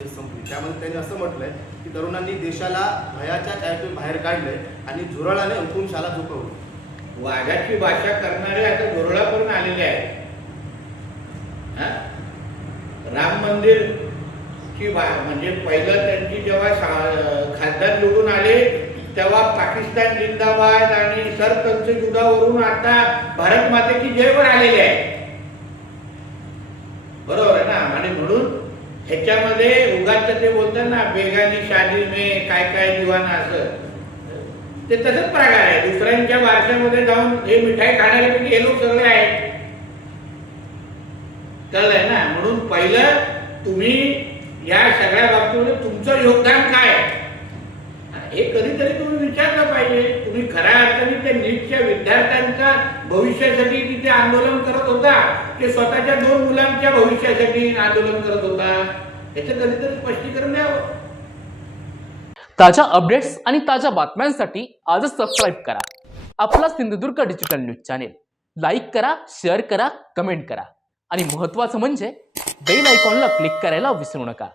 संपली। त्यामध्ये त्यांनी असं म्हटलंय की तरुणांनी देशाला भयाच्या छायेतून बाहेर काढलंय आणि झुरळाने हुकुमशाला झोपवली। वाघाची भाषा करणारे आता झुरळापर्यंत आलेले आहेत। राम मंदिर ची म्हणजे पहिलं त्यांची जेव्हा खासदार निवडून आले तेव्हा पाकिस्तान जिंदाबाद आणि सरपंच जुदावरून आता भारत मातेची जयवर आलेले आहे, बरोबर आहे ना। आणि म्हणून ह्याच्यामध्ये उगाच ते बोलतात ना बेगानी शादी में काय काय दिवाना, असं ते तसंच प्रकार आहे। दुसऱ्यांच्या वारशामध्ये जाऊन हे मिठाई खाणाऱ्यापैकी हे लोक सगळे आहेत, कळलंय ना। म्हणून पहिलं तुम्ही या सगळ्या बाबतीमध्ये तुमचं योगदान काय हे कधीतरी तुम्ही विचारलं पाहिजे। तुम्ही खऱ्या अर्थाने त्या नीटच्या विद्यार्थ्यांच्या भविष्यासाठी तिथे आंदोलन करत होता की स्वतःच्या 2 मुलांच्या भविष्यासाठी आंदोलन करत होता, याचं कधीतरी स्पष्टीकरण द्यावं। ताज्या अपडेट्स आणि ताज्या बातम्यांसाठी आजच सबस्क्राईब करा आपला Sindhudurg digital news channel. Like करा, शेअर करा, कमेंट करा आणि महत्त्वाचं म्हणजे बेल आयकॉनला क्लिक करायला विसरू नका।